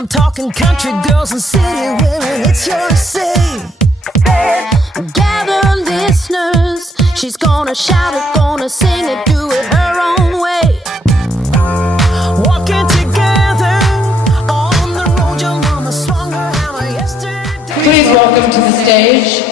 I'm talking country girls and city women, it's your say. Gather listeners, she's gonna shout it, gonna sing it, do it her own way. Walking together on the road, your mama swung her hammer yesterday. Please welcome to the stage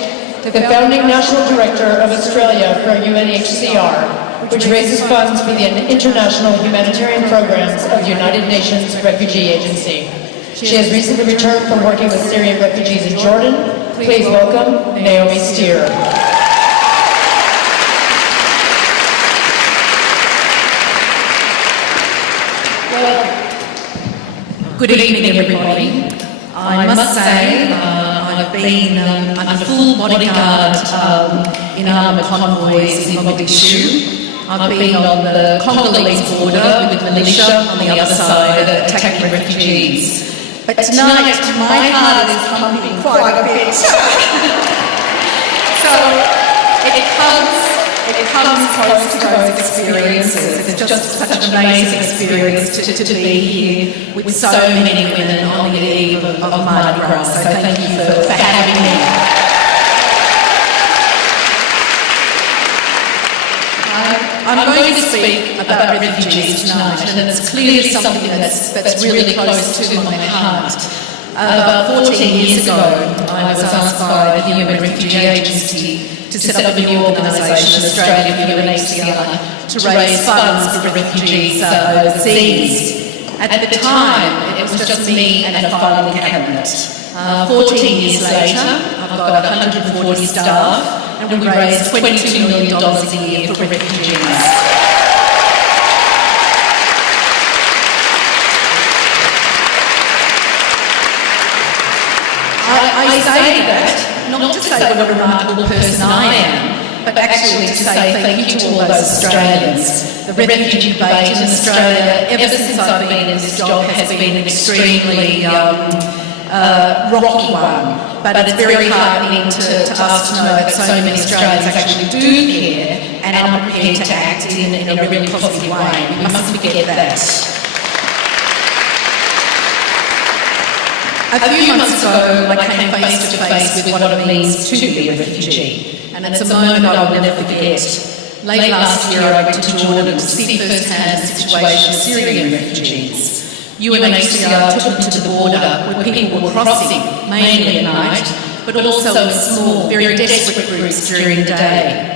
the founding National Director of Australia for UNHCR, which raises funds for the international humanitarian programs of the United Nations Refugee Agency. She has recently returned from working with Syrian refugees in Jordan. Please welcome Naomi Steer. Good evening, everybody. I must say I've been under full bodyguard in armoured convoys in Mogadishu. I've been on the Congolese border with militia on the other side attacking refugees. But tonight my heart is pumping quite a bit. So it comes close to those experiences. It's just such an amazing experience to be here with so many women on the eve of Mardi Gras. So thank you for having me. I'm going to speak about refugees tonight, and it's clearly something that's really close to my heart. About 14 years ago, I was asked by the UN Refugee Agency to set up a new organisation, Australia for UNHCR, to raise funds for refugees overseas. At the time, it was just me and a filing cabinet. 14 years later, I've got 140 staff, and we raised $22 million a year for refugees. I say that not to say what a remarkable person I am, but actually to say thank you to all those Australians. The refugee debate in Australia, ever since I've been in this job, has been an extremely rocky one, but it's very heartening to us to know that so many Australians actually do care and are prepared to act in a really positive way. We mustn't forget that. A few months ago, I came face to face with what it means to be a refugee, and it's a moment I will never forget. Late last year, I went to Jordan to see firsthand the situation of Syrian refugees. UNHCR took them to the border where people were crossing, mainly at night, but also in small, very desperate groups during the day.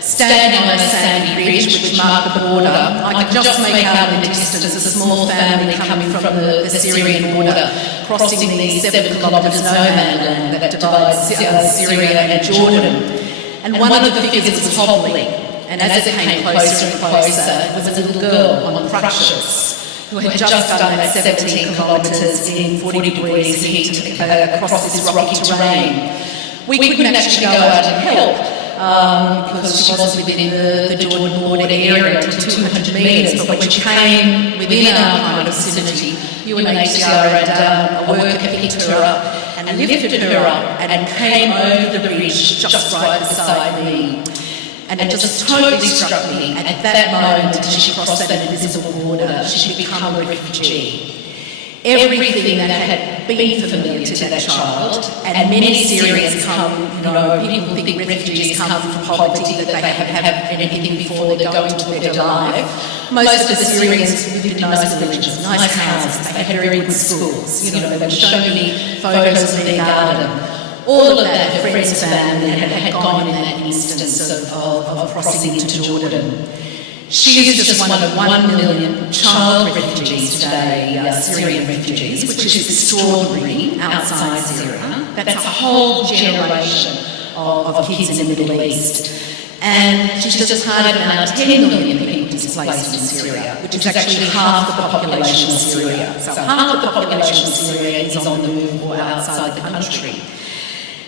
Standing on a sandy bridge which marked the border, I could just make out in the distance a small family coming from the Syrian border, crossing the 7 kilometres no man land that divides Syria and Jordan. And one of the figures was hobbling, and as it came closer and closer, it was a little girl on crutches, who had just done that 17 kilometres in 40 degrees heat across this rocky terrain. We couldn't actually go out and help because she was within the Jordan border area to 200 metres, but when she came within our kind of vicinity, UNHCR had a worker picked her up and lifted her up and came over the bridge just right beside me. And it just totally struck me at that moment as she crossed that invisible border, she'd become a refugee. Everything that had been familiar to that child, and many Syrians come, people think refugees come from poverty, that they haven't had anything before, they're going to a better life. Most of the Syrians lived in nice villages, nice houses, they had very good schools, they would show me photos of their garden. All of that, her friends and family had gone in that instance of crossing into Jordan. She is just one of 1 million child refugees today, Syrian refugees, which is extraordinary outside Syria. That's a whole generation of kids in the Middle East. And she's just part of now 10 million people displaced in Syria, which is actually half the population of Syria. So half the population of Syria is on the move or outside the country.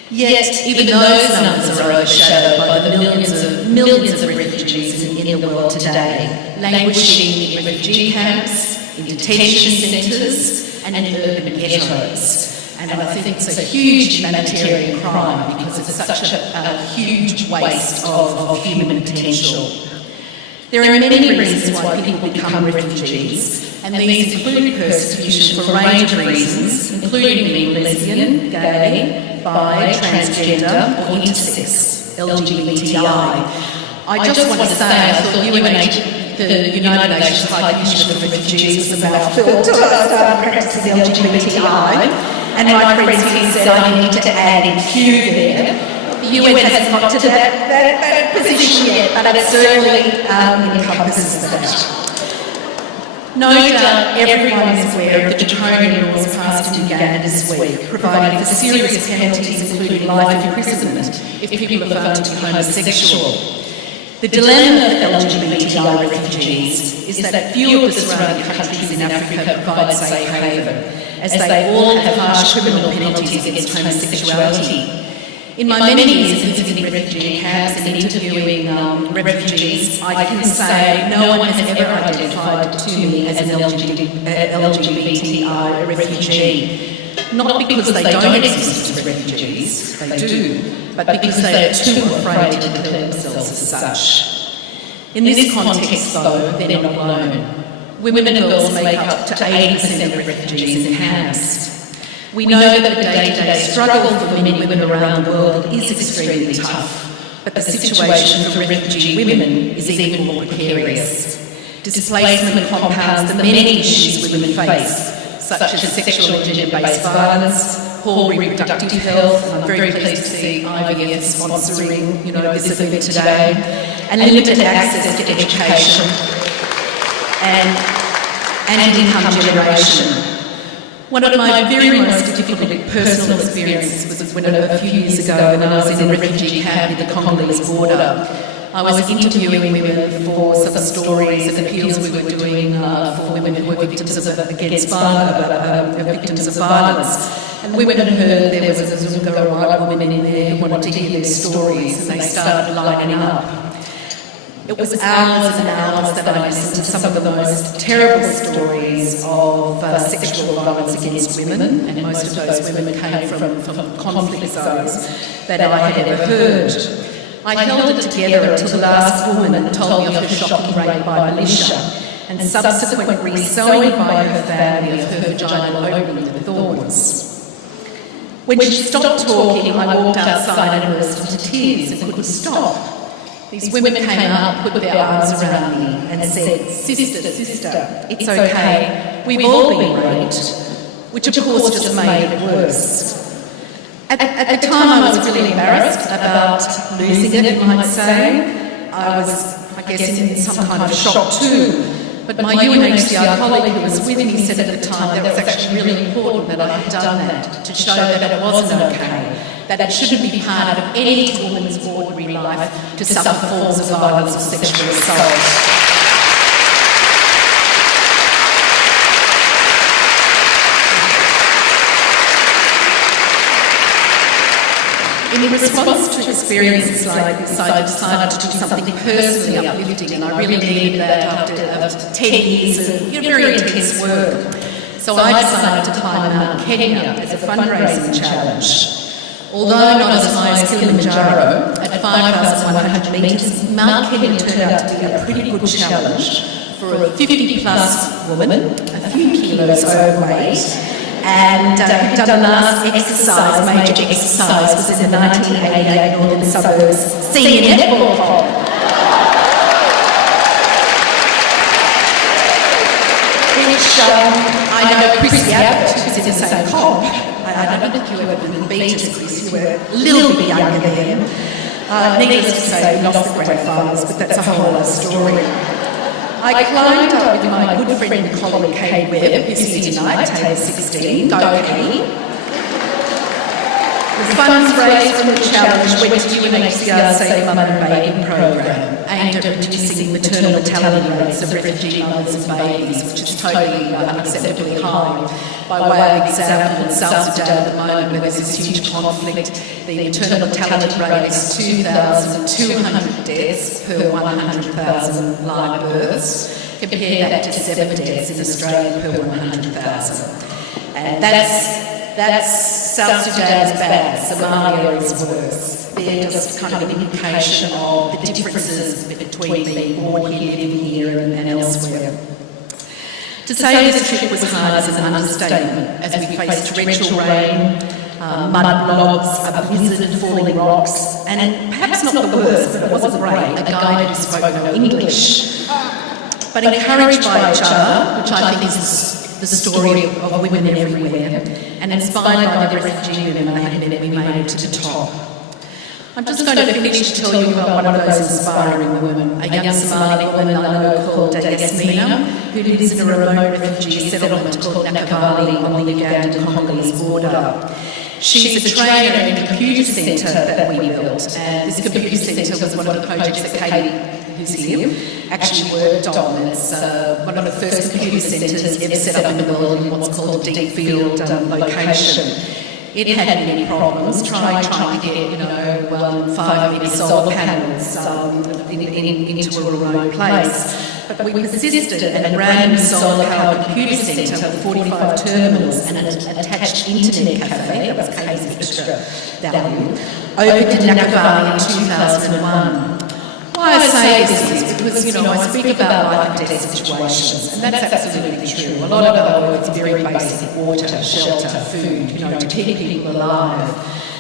Yet, even those numbers are overshadowed by the millions of refugees in the world today, languishing in refugee camps, in detention centres, and in urban ghettos. And I think it's a huge humanitarian crime because it's such a huge waste of human potential. There are many reasons why people become refugees, and these include persecution for a range of reasons, including being lesbian, gay, bi, transgender or intersex, LGBTI. I just want to say, I thought the United Nations High Commissioner for Refugees was a mouthful till I started practicing LGBTI, and my friends here said I need to add in Q there. The UN hasn't got to that position yet, but it certainly encompasses that. No doubt everyone is aware of the draconian laws passed in Uganda this week, providing for serious penalties including life imprisonment if people are found to be homosexual. The dilemma of LGBTI refugees is that few of the surrounding countries in Africa provide safe haven, as they all have harsh criminal penalties against homosexuality. In my many years of visiting refugee camps and interviewing refugees, I can say no one has ever identified to me as an LGBTI refugee. Not because they don't exist as refugees, they do, but because they are too afraid to declare themselves as such. In this context, though, they're not alone. Women and girls make up to 80% of refugees in camps. We know that the day-to-day struggle for men and women around the world is extremely tough, but the situation for refugee women is even more precarious. Displacement compounds the many issues women face, such as sexual and gender-based violence, poor reproductive health. I'm very pleased to see IVF sponsoring, this event today, and limited access to education and income generation. One of my very most difficult personal experiences was a few years ago when I was in a refugee camp near the Congolese border. I was interviewing women for some stories and appeals we were doing for women who were victims of violence. And women had heard there was a Zunga rival women in there who wanted to hear their stories, and they started lining up. It was hours and hours that I listened to some of the most terrible stories of sexual violence against women, and most of those women came from conflict zones that I had ever heard. I held it together until the last woman told me of her shocking rape by militia and subsequent re-sewing by her family of her vaginal opening with thorns. When she stopped talking, I walked outside and burst into tears and couldn't stop. These women came up, put their arms around me and said, Sister, it's okay, we've all been raped, which of course just made it worse. At the time I was really embarrassed about losing it, you might say. I was, I guess, in some kind of shock too. But my UNHCR colleague who was with me said at the time that it was actually really important that I had done that to show that it wasn't okay, that it shouldn't be part of any woman's ordinary life to suffer forms of violence or sexual assault. In response to experiences like this, I decided to do something personally uplifting, and I really needed that after 10 years of very intense work. So I decided to climb Mount Kenya as a fundraising challenge. Although not as high as Kilimanjaro, at 5,100 metres, Mount Kenya turned out to be a pretty good challenge for a 50-plus woman, a few kilos overweight, and who'd done the last major exercise was in the 1988 Northern Suburbs senior netball comp. Which I know Chris Abbott, who's in the same comp. I don't think you ever been beaten, Chris. You were a little bit younger then. Needless to say, we lost the grandfathers, but that's a whole other story. I climbed up with my good friend and colleague Kay Webb, who's here tonight, table 16, go Kay. The funds raised from the challenge went to UNHCR's Safe Mother and Baby program, aimed at reducing maternal mortality rates of refugee mothers and babies, which is totally unacceptably high. By way of example, in South Sudan at the moment, where there's this huge conflict, the maternal mortality rate is 2,200 deaths per 100,000 live births. Compare that to 7 deaths in Australia per 100,000. And that's That's South Sudan's bad, Somalia is worse. They're just kind of an indication of the differences between being born here, living here and elsewhere. To say this trip was hard is an understatement, as we faced torrential rain, mud blobs, a blizzard, falling rocks, and perhaps not the worst, but it wasn't great, a guide who spoke no English. But encouraged by each other, which I think is the story of women everywhere, and inspired by the refugee women they had met, we made it to the top. I'm just going to finish to tell you about one of those inspiring women, a young Somali woman I know called Yasmina, who lives in a remote refugee settlement called Nakavali on the Ugandan-Congolese border. She's a trainer in a computer centre that we built, and this computer centre was one of the projects that Katie, who's here, actually worked on. It's one of the first computer centres ever set up in the world in what's called a deep field location. It had many problems trying to get 5 metre solar panels into a remote place. But we persisted and ran a solar-powered computer centre with 45 terminals and an attached internet cafe, that was Katie's extra value, opened in Nakavali in 2001. Why I say this is because, I speak about life and death situations, and that's absolutely true. A lot of our work is very basic: water, shelter, food, to keep people alive.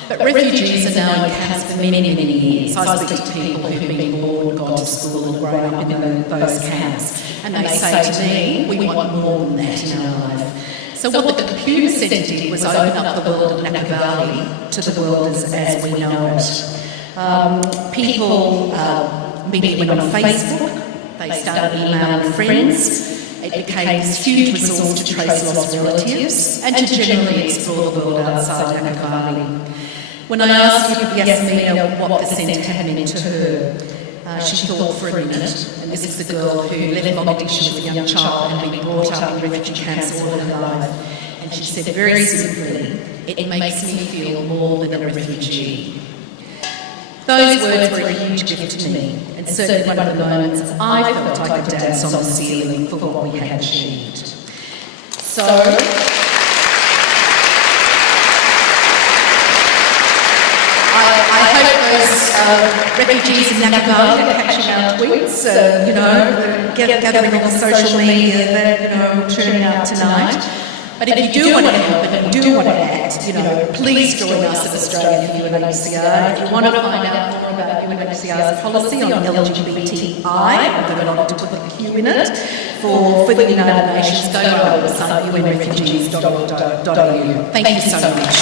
But refugees are now in camps for many, many years. I speak to people who've been born, gone to school and grown up in those camps, and they say to me, we want more than that in our life. So what the computer centre did was open up the world of Nakavali to the world as we know it. People went on Facebook, they started emailing friends, it became this huge resource to trace lost relatives and to generally explore the world outside Nakavali. When I asked Yasmina what the centre had meant to her, she thought for a minute, and this is the girl who left Mogadishu as a young child and had been brought up in refugee camps all her life, and she said very simply, it makes me feel more than a refugee. Those words were a huge gift to me, and certainly one of the moments I felt I could dance on the ceiling for what we had achieved. So, I hope those refugees in Nakavali are catching our tweets, gathering on social media that, turning out tonight. But if you do want to help and you do want to act, please join us at Australian UNHCR. If you want to find out more about UNHCR's policy on LGBTI, I'm going to like to put the Q in it, for the United Nations, go to our website, unrefugees.org.au. Thank you so much.